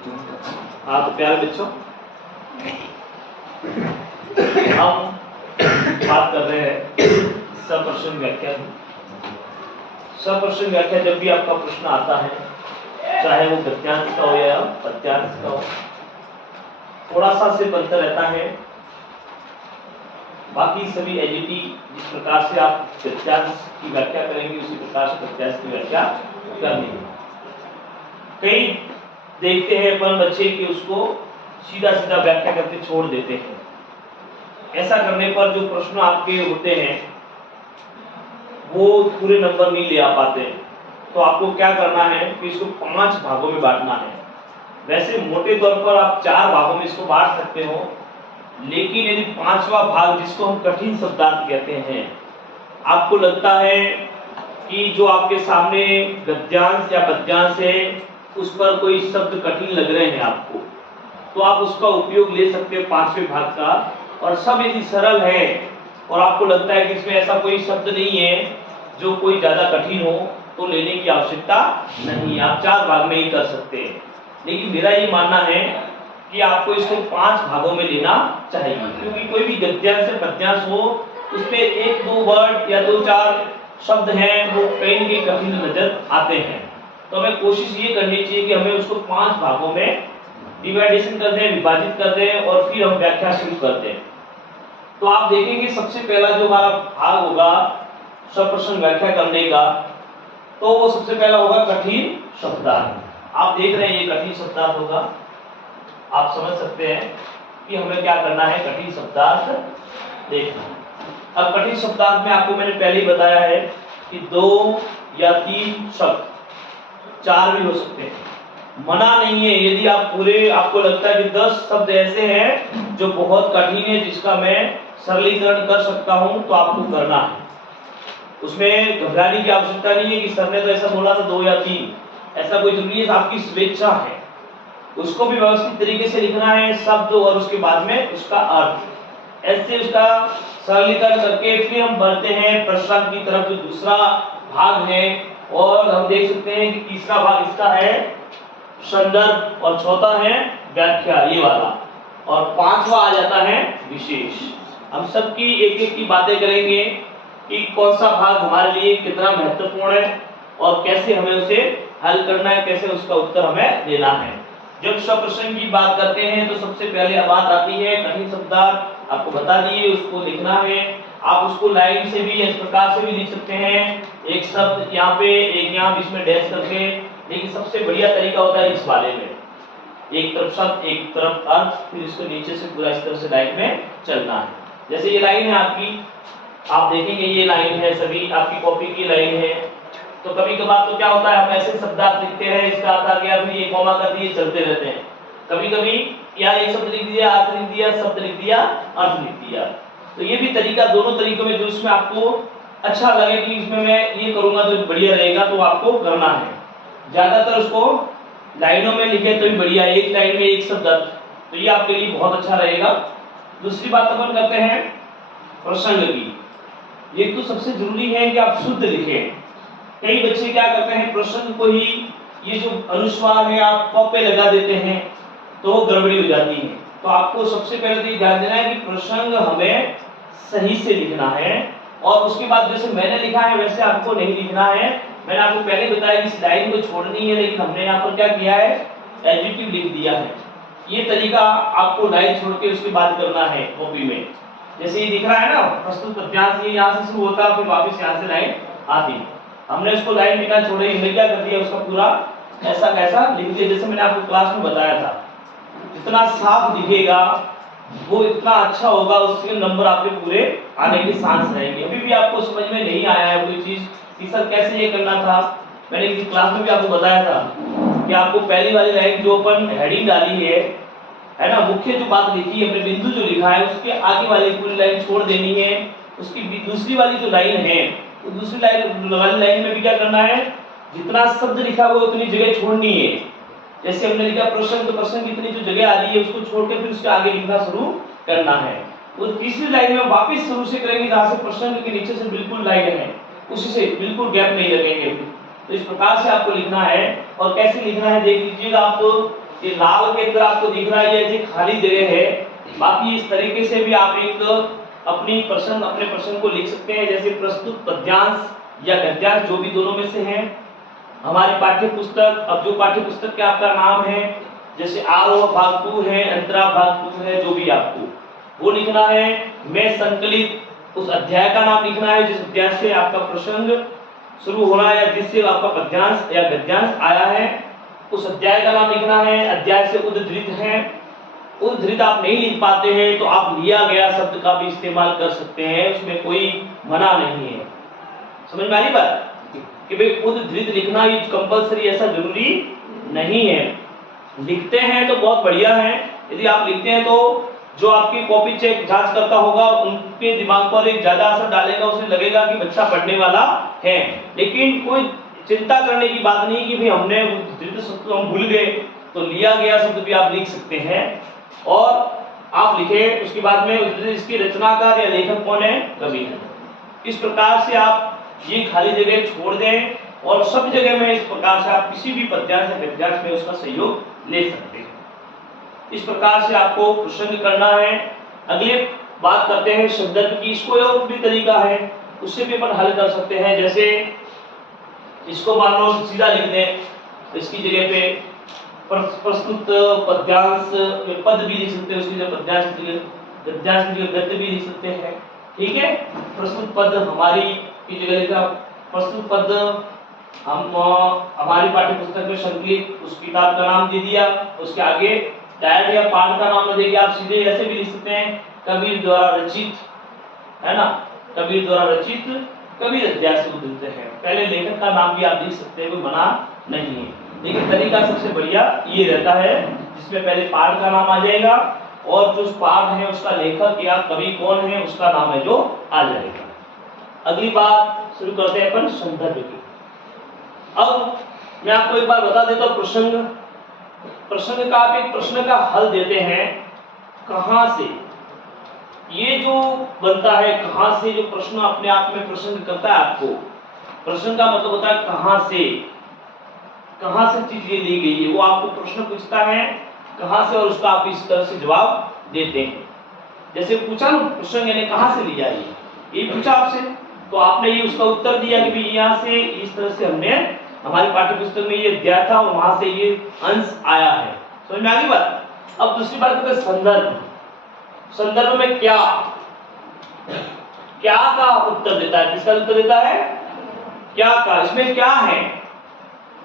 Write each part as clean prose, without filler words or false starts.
हाँ तो प्यारे बच्चों, हम बात कर रहे हैं सप्रश्न व्याख्या की। सप्रश्न व्याख्या जब भी आपका प्रश्न आता है, चाहे वो गद्यांश का हो या पद्यांश का हो, थोड़ा सा सिर्फ अंतर रहता है। बाकी सभी एजीटी जिस प्रकार से आप गद्यांश की व्याख्या करेंगे उसी प्रकार से पद्यांश की व्याख्या करनी है। कई देखते हैं अपन बच्चे कि उसको सीधा सीधा व्याख्या करके छोड़ देते हैं। ऐसा करने पर जो प्रश्न आपके होते हैं वो पूरे नंबर नहीं ले आ पाते। तो आपको क्या करना है कि इसको 5 भागों में बांटना है। वैसे मोटे तौर पर आप 4 भागों में इसको बांट सकते हो, लेकिन यदि 5वां भाग जिसको हम कठिन शब्दार्थ कहते हैं, आपको लगता है कि जो आपके सामने गद्यांश या पद्यांश है उस पर कोई शब्द कठिन लग रहे हैं आपको, तो आप उसका उपयोग ले सकते हो 5वें भाग का। और सब यदि सरल है और आपको लगता है कि इसमें ऐसा कोई शब्द नहीं है जो कोई ज्यादा कठिन हो, तो लेने की आवश्यकता नहीं है, आप 4 भाग में ही कर सकते हैं। लेकिन मेरा ये मानना है कि आपको इसको 5 भागों में लेना चाहिए, क्योंकि कोई भी गद्यांश या पद्यांश हो उसमें 1-2 वर्ड या 2-4 शब्द हैं वो कहीं न कहीं कठिन नजर आते हैं। तो हमें कोशिश ये करनी चाहिए कि हमें उसको 5 भागों में डिवाइडेशन कर दें, विभाजित कर दें और फिर हम व्याख्या शुरू कर दें। तो आप देखेंगे सबसे पहला जो हमारा भाग होगा सप्रश्न व्याख्या करने का, तो वो सबसे पहला होगा कठिन शब्दार्थ। आप देख रहे हैं ये कठिन शब्दार्थ होगा। आप समझ सकते हैं कि हमें क्या करना है, कठिन शब्दार्थ देखना है। अब कठिन शब्दार्थ में आपको मैंने पहले ही बताया है कि 2 या 3 शब्द, 4 भी हो सकते हैं, मना नहीं है। यदि आप पूरे आपको लगता है कि 10 शब्द ऐसे हैं जो बहुत कठिन है जिसका मैं सरलीकरण कर सकता हूं, तो आपको करना है। उसमें घबराने की आवश्यकता नहीं है कि सर ने तो ऐसा बोला था 2 या 3, ऐसा कोई जरूरी है, आपकी स्वेच्छा है। उसको भी व्यवस्थित तरीके से लिखना है, शब्द और उसके बाद में उसका अर्थ, ऐसे उसका सरलीकरण करके फिर हम बढ़ते हैं प्रश्न की तरफ जो दूसरा भाग है। और हम देख सकते हैं कि तीसरा भाग इसका है संदर्भ और चौथा है व्याख्या, ये वाला, और 5वां आ जाता है विशेष। हम सबकी एक-एक की बातें करेंगे कि कौन सा भाग हमारे लिए कितना महत्वपूर्ण है और कैसे हमें उसे हल करना है, कैसे उसका उत्तर हमें देना है। जब सप्रश्न की बात करते हैं तो सबसे पहले बात आती है कठिन शब्दार्थ। आपको बता दिए उसको लिखना है। आप उसको लाइन से भी इस प्रकार से भी लिख सकते हैं, एक शब्द यहाँ पे एक यहाँ बीच में डैश करके, लेकिन सबसे बढ़िया तरीका होता है इस वाले में, एक तरफ शब्द एक तरफ अर्थ, फिर इसको नीचे से पूरा इस तरह से लाइन में चलना है। जैसे ये लाइन है आपकी, आप देखेंगे ये लाइन है, सभी आपकी कॉपी की लाइन है। तो कभी कभार तो क्या होता है हम ऐसे शब्दार्थ लिखते हैं, इसका अर्थ आ गया, फिर ये कॉमा कर दिए, चलते रहते हैं। कभी कभी या एक शब्द लिख दिया, अर्थ लिख दिया, शब्द लिख दिया, अर्थ लिख दिया। तो ये भी तरीका, दोनों तरीकों में जो इसमें आपको अच्छा लगे कि इसमें मैं ये करूंगा तो बढ़िया रहेगा, तो आपको करना है। ज्यादातर उसको लाइनों में लिखे तो भी बढ़िया, एक लाइन में एक शब्द अर्थ, तो ये आपके लिए बहुत अच्छा रहेगा। दूसरी बात अपन करते हैं प्रसंग की। ये तो सबसे जरूरी है कि आप शुद्ध लिखें। कई बच्चे क्या करते हैं, प्रसंग को ही ये जो अनुस्वार है आप प पे लगा देते हैं, तो वो गड़बड़ी हो जाती है। तो आपको सबसे पहले तो ये ध्यान देना है कि प्रसंग हमें सही से लिखना है, और उसके बाद जैसे मैंने लिखा है वैसे आपको नहीं लिखना है। मैंने आपको पहले बताया कि इस लाइन को छोड़नी है, लेकिन हमने यहाँ पर क्या किया है, एडजेक्टिव लिख दिया है। ये तरीका आपको लाइन छोड़ के उसके बाद करना है कॉपी में। जैसे ये दिख रहा है ना, प्रस्तुत पद्यांश, ये यहाँ से शुरू होता है, फिर वापस यहाँ से लाइन आती है। हमने उसको लाइन बिना छोड़े हमने क्या कर दिया, उसका पूरा ऐसा कैसा लिख दिया। जैसे मैंने आपको क्लास में बताया था, जितना साफ दिखेगा वो इतना अच्छा होगा, उसके नंबर आपके पूरे आने के चांस रहेंगे। अभी भी आपको समझ में नहीं आया है कोई चीज कि सर कैसे ये करना था, मैंने किसी क्लास में भी आपको बताया था कि आपको पहली वाली लाइन जो अपन हेडिंग डाली है ना, मुख्य जो बात लिखी है, हमने बिंदु जो लिखा है उसके आगे वाली पूरी लाइन छोड़ देनी है। उसकी दूसरी वाली जो लाइन है, तो दूसरी वाली लाइन में भी क्या करना है, जितना शब्द लिखा हुआ उतनी जगह छोड़नी है। जैसे हमने लिखा प्रश्न, तो प्रश्न की इतनी जो जगह आ रही है उसको छोड़ के फिर उसके आगे लिखना शुरू करना है। वो तीसरी लाइन में वापस शुरू से करेंगे जहाँ से प्रश्न के नीचे से बिल्कुल लाइन है, उसी से बिल्कुल गैप नहीं लगेंगे। तो इस प्रकार से आपको लिखना है। और कैसे लिखना है देख लीजिएगा आप। ये लाल के अंदर आपको दिख रहा है ये खाली जगह है। बाकी इस तरीके से भी आप एक अपने प्रश्न को लिख सकते हैं, जैसे प्रस्तुत पद्यांश या गद्यांश, जो भी दोनों में से है। हमारी पाठ्य पुस्तक, अब जो पाठ्य पुस्तक का आपका नाम है, जैसे आरोह भाग 2 है, अंतरा भाग 2 है, जो भी आपको वो लिखना है। मैं संकलित उस अध्याय का नाम लिखना है जिस अध्याय से आपका प्रसंग शुरू हो रहा है या जिससे आपका पद्यांश या गद्यांश आया है, उस अध्याय का नाम लिखना है। अध्याय से उद्धृत है, उद्धृत आप नहीं लिख पाते हैं तो आप लिया गया शब्द का भी इस्तेमाल कर सकते हैं, उसमें कोई मना नहीं है। समझ में आ रही बात कि भाई उद्धृत लिखना ये कंपलसरी ऐसा जरूरी नहीं है। लिखते हैं तो बहुत बढ़िया है, यदि आप लिखते हैं तो जो आपकी कॉपी चेक जांच करता होगा उनके दिमाग पर एक ज्यादा असर डालेगा, उसे लगेगा कि बच्चा पढ़ने वाला है। लेकिन कोई चिंता करने की बात नहीं कि भाई हमने उद्धृत शब्द हम भूल गए, तो लिया गया शब्द भी आप लिख सकते हैं और आप लिखे। उसके बाद में इसकी रचनाकार या लेखक कौन है, कवि है। इस प्रकार से आप ये खाली जगह छोड़ दें और सब जगह में इस प्रकार से आप किसी भी पद्यांश या गद्यांश में उसका सहयोग ले सकते हैं। इस प्रकार से आपको प्रश्न करना है। अगले बात करते हैं संदर्भ की। इसको और भी तरीका है, उससे भी अपन हल कर सकते हैं। जैसे इसको मान लो सीधा लिख दें, इसकी जगह पे प्रस्तुत पद्यांश पद भी लिख सकते हैं, उसकी जगह पद्यांश गद्यांश की जगह गद्य भी लिख सकते हैं। ठीक है, प्रस्तुत पद हमारी की जगह लिखा प्रस्तुत पद हम हमारी पाठ्य पुस्तक में संकलित उस किताब का नाम दे दिया, उसके आगे टाइटल या पाठ का नाम दे दिया। आप सीधे ऐसे भी लिख सकते हैं कबीर द्वारा रचित, है ना, कबीर द्वारा रचित कबीर अध्याय से उद्धृत है। पहले लेखक का नाम भी आप लिख सकते हैं, कोई मना नहीं है। लेकिन तरीका सबसे बढ़िया ये रहता है जिसमें पहले पाठ का नाम आ जाएगा और जो पाठ है उसका लेखक या कवि कौन है उसका नाम है जो आ जाएगा। अगली बात शुरू करते हैं अपन संदर्भ की। अब मैं आपको एक बार बता देता हूं, प्रसंग का आप एक प्रश्न का हल देते हैं कहां से, ये जो बनता है कहां से, जो प्रश्न अपने आप में प्रश्न करता है आपको, प्रश्न का मतलब होता है कहां से चीज ये ली गई है। वो आपको प्रश्न पूछता है कहां से और उसका आप इस तरह से जवाब देते हैं। जैसे पूछा ना प्रश्न यानी कहां से लिया ये पूछा आपसे, तो आपने ये उसका उत्तर दिया कि भाई यहाँ से इस तरह से हमने हमारी पाठ्य पुस्तक में ये दिया था और वहां से ये अंश आया है। समझ में आ गई बात। अब दूसरी बात करते हैं संदर्भ। संदर्भ में क्या का उत्तर देता है, किसका उत्तर देता है, क्या का। इसमें क्या है,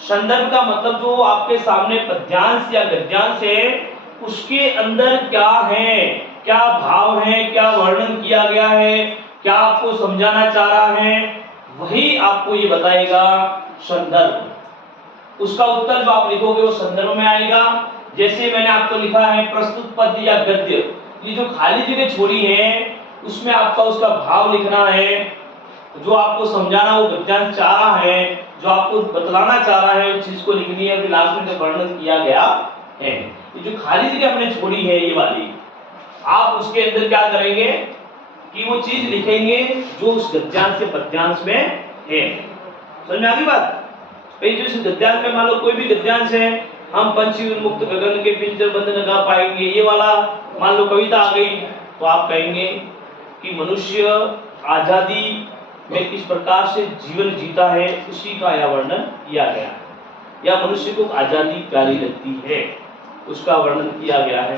संदर्भ का मतलब जो आपके सामने पद्यांश या गद्यांश है उसके अंदर क्या है, क्या भाव है, क्या वर्णन किया गया है, क्या आपको समझाना चाह रहा है, वही आपको ये बताएगा संदर्भ। उसका उत्तर जो आप लिखोगे वो संदर्भ में आएगा। जैसे मैंने आपको लिखा है प्रस्तुत पद या गद्य, ये जो खाली जगह छोड़ी है उसमें आपका उसका भाव लिखना है, जो आपको समझाना वो गद्यांश चाह रहा है, जो आपको बतलाना चाह रहा है उस चीज को लिखनी है, फिर लास्ट में वर्णन किया गया है। ये जो खाली जगह आपने छोड़ी है ये वाली, आप उसके अंदर क्या करेंगे कि वो चीज लिखेंगे जो उस गद्यांश से पद्यांश में है। समझ में आ गई बात। भाई जो इस गद्यांश में मान लो कोई भी गद्यांश है, हम पंछी उन्मुक्त गगन के पिंजर बंद न गा पाएंगे, ये वाला मान लो कविता आ गई, तो आप कहेंगे कि मनुष्य आजादी में किस प्रकार से जीवन जीता है उसी का यह वर्णन किया गया है, या मनुष्य को आजादी प्यारी लगती है उसका वर्णन किया गया है।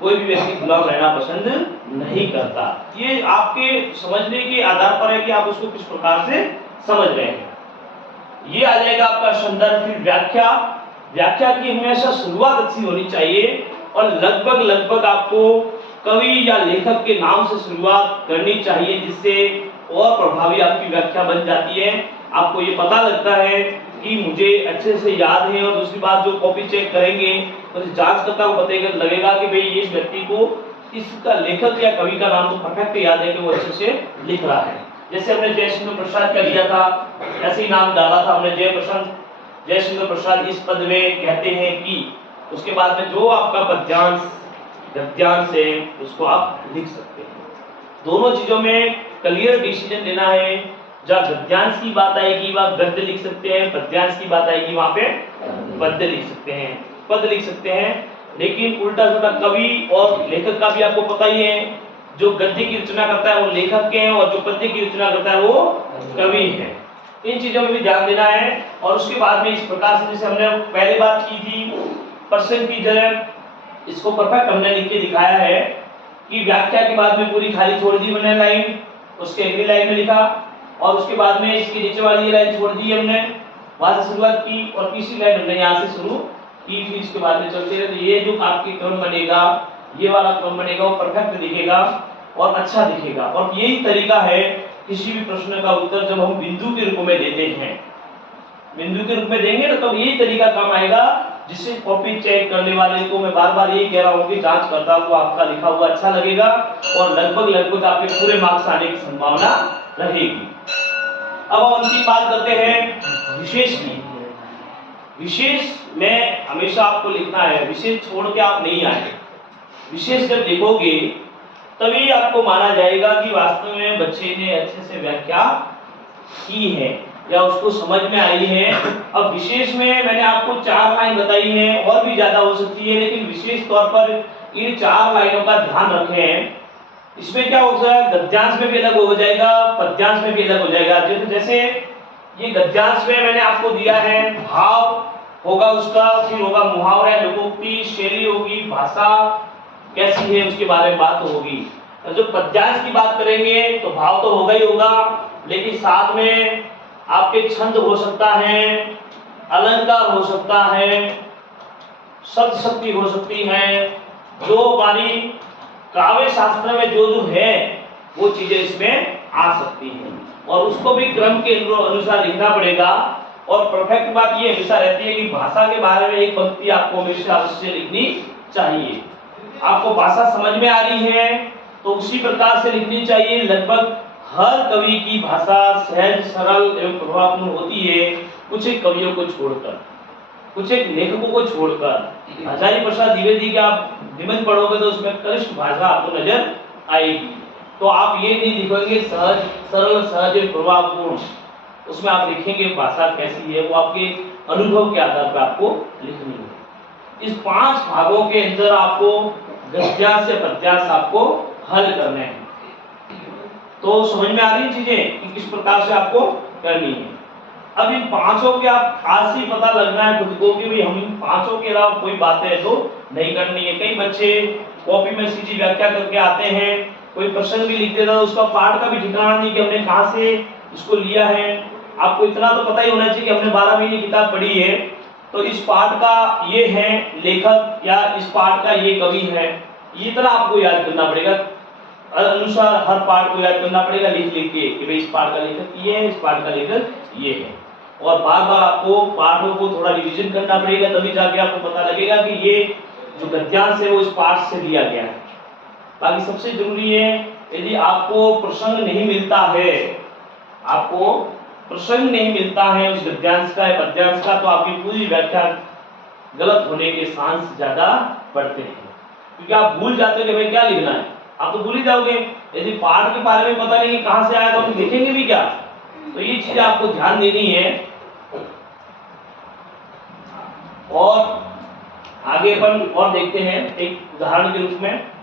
कोई भी व्यक्ति गुलाम रहना पसंद नहीं करता। ये आपके समझने के आधार पर है कि आप उसको किस प्रकार से समझ रहे हैं। ये आ जाएगा आपका संदर्भ। फिर व्याख्या की हमेशा शुरुआत अच्छी होनी चाहिए और लगभग आपको कवि या लेखक के नाम से शुरुआत करनी चाहिए, जिससे और प्रभावी आपकी व्याख्या बन जाती है। आपको ये पता लगता है कि मुझे अच्छे से याद है, और दूसरी बात जो कॉपी चेक करेंगे तो जांचकर्ता को पता लगेगा कि भाई इस व्यक्ति को इसका लेखक या कवि का नाम तो परफेक्ट याद है कि वो अच्छे से लिख रहा है। जैसे हमने जयशंकर प्रसाद का लिया था, ऐसे ही नाम डाला था हमने जयशंकर प्रसाद इस पद में कहते हैं कि, उसके बाद में जो आपका पद्यांश गद्यांश है उसको आप लिख सकते हैं। दोनों चीजों में क्लियर डिसीजन लेना है। जहाँ गद्यांश की बात आएगी वहां गद्य लिख सकते हैं, पद्यांश की बात आएगी वहां पे पद्य लिख सकते हैं। पद लिख सकते हैं, लेकिन उल्टा सीधा कवि और लेखक का भी आपको पता ही है, जो गद्य की रचना करता है वो लेखक के हैं और जो पद्य की रचना करता है वो कवि है। इन चीजों में भी ध्यान देना है। और उसके बाद में इस प्रकार से जैसे हमने पहले बात की थी प्रश्न की तरह, इसको परफेक्ट हमने लिख के दिखाया है कि व्याख्या के बाद में पूरी खाली छोड़ दी मैंने लाइन, उसके अगली लाइन में लिखा, और उसके बाद में इसके नीचे वाली ये लाइन छोड़ दी हमने, वहां से शुरुआत की और तीसरी लाइन हमने यहाँ से शुरू की, फिर इसके बाद में चलते रहे। तो ये जो आपके क्रम बनेगा, ये वाला क्रम बनेगा, वो परफेक्ट दिखेगा और अच्छा दिखेगा। और यही तरीका है किसी भी प्रश्न का उत्तर जब हम बिंदु के रूप में देते हैं, बिंदु के रूप में देंगे ना, तब यही तरीका काम आएगा, जिससे कॉपी चेक करने वाले को मैं बार बार यही कह रहा हूँ कि जांच करता हूँ आपका लिखा हुआ अच्छा लगेगा और लगभग आपके पूरे मार्क्स आने की संभावना रहेगी। अब हम अंतिम बात करते हैं विशेष की। विशेष में हमेशा आपको लिखना है, विशेष छोड़ के आप नहीं आए। विशेष जब लिखोगे तभी आपको माना जाएगा कि वास्तव में बच्चे ने अच्छे से व्याख्या की है या उसको समझ में आई है। अब विशेष में मैंने आपको 4 लाइन बताई है, और भी ज्यादा हो सकती है, लेकिन विशेष तौर पर इन 4 लाइनों का ध्यान रखें। इसमें क्या हो जाएगा, गद्यांश में भी अलग हो जाएगा, पद्यांश में भी अलग हो जाएगा। जैसे ये गद्यांश में मैंने आपको दिया है, भाव होगा उसका, फिर होगा मुहावरा, लोकोक्ति, शैली होगी, भाषा कैसी है उसके बारे में बात होगी। और जो पद्यांश की बात करेंगे तो भाव तो होगा ही होगा, लेकिन साथ में आपके छंद हो सकता है, अलंकार हो सकता है, शब्द शक्ति हो सकती है, जो हमारी काव्य शास्त्र में जो है वो चीजें इसमें आ सकती हैं, और उसको भी क्रम के अनुसार लिखना पड़ेगा। और परफेक्ट बात ये हमेशा रहती है कि भाषा के बारे में एक पंक्ति आपको हमेशा अवश्य लिखनी चाहिए। आपको भाषा समझ में आ रही है तो उसी प्रकार से लिखनी चाहिए। लगभग हर कवि की भाषा सहज, सरल एवं प्रभावपूर्ण होती है, कुछ एक कवियों को छोड़कर, कुछ एक लेखकों को छोड़कर। आचार्य प्रसाद द्विवेदी के आप निबंध पढ़ोगे तो उसमें कनिष्ठ भाषा आपको नजर आएगी। तो आप ये नहीं लिखोगे सहज, सरल, सहज एवं प्रभावपूर्ण, उसमें आप लिखेंगे भाषा कैसी है, वो आपके अनुभव के आधार पर आपको लिखनी है। इस 5 भागों के अंदर आपको गद्यांश या पद्यांश आपको हल करने हैं। तो समझ में आ रही चीजें कि किस प्रकार से आपको करनी है। अब इन 5 के आप खास ही पता लगना है खुद को कि भाई हम इन 5 के अलावा कोई बातें है तो नहीं करनी है। कई बच्चे कॉपी में सीधी व्याख्या करके आते हैं, कोई प्रश्न भी लिख देता है, उसका पाठ का भी ठिकाना नहीं कि हमने कहां से इसको लिया है। आपको इतना तो पता ही होना चाहिए कि हमने 12 महीने किताब पढ़ी है, तो इस पाठ का ये है लेखक या इस पाठ का ये कवि है, ये इतना आपको याद करना पड़ेगा। अनुसार हर पाठ को याद करना पड़ेगा लिख लिख के कि भाई इस पाठ का लेखक ये है, इस पाठ का लेखक ये है। और बार बार आपको पाठों को थोड़ा रिवीजन करना पड़ेगा, तभी जाके आपको पता लगेगा कि ये जो गद्यांश है वो इस पाठ से लिया गया है। बाकी सबसे जरूरी है, यदि आपको प्रसंग नहीं मिलता है, आपको प्रसंग नहीं मिलता है उस गद्यांश का या पद्यांश का, तो आपकी पूरी व्याख्या गलत होने के चांस ज्यादा बढ़ते हैं, क्योंकि आप भूल जाते हो कि भाई क्या लिखना है, आप तो भूल ही जाओगे। यदि पाठ के बारे में पता नहीं कि कहां से आया तो हम लिखेंगे भी क्या। तो ये चीजें आपको ध्यान देनी है। और आगे अपन और देखते हैं एक उदाहरण के रूप में।